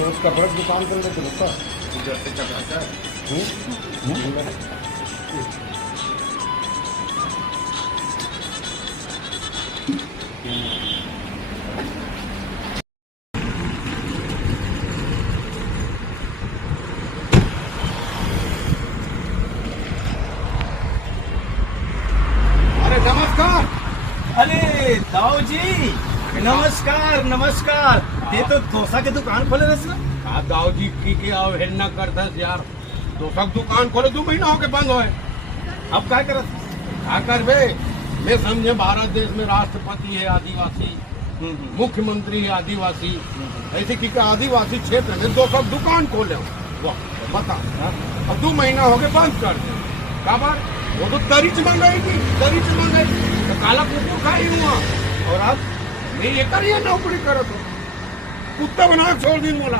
तो उस कपड़े की दुकान कर लेते बता इधर से चलाता है। अरे नमस्कार। अरे दाऊ जी, नमस्कार नमस्कार। ते तो डोसा की दुकान खोले रस ना। आप दाऊ जी की अवहेलना करता यार। तो सब दुकान खोले 2 महीना हो के बंद होए। अब क्या करत? क्या कर बे? मैं समझे भारत देश में राष्ट्रपति है आदिवासी, मुख्यमंत्री है आदिवासी, ऐसे की आदिवासी क्षेत्र में 200 दुकान खोले हो। वाह बता, अब 2 महीना हो गए बंद कर दे। काबर वो तो दरीच मंगाएगी, दरीच मंगाएगी तो काला कुकुर खाई हुआ। और अब मैं ये करिए नौकरी करो तो कुत्ता बना के छोड़ दी बोला।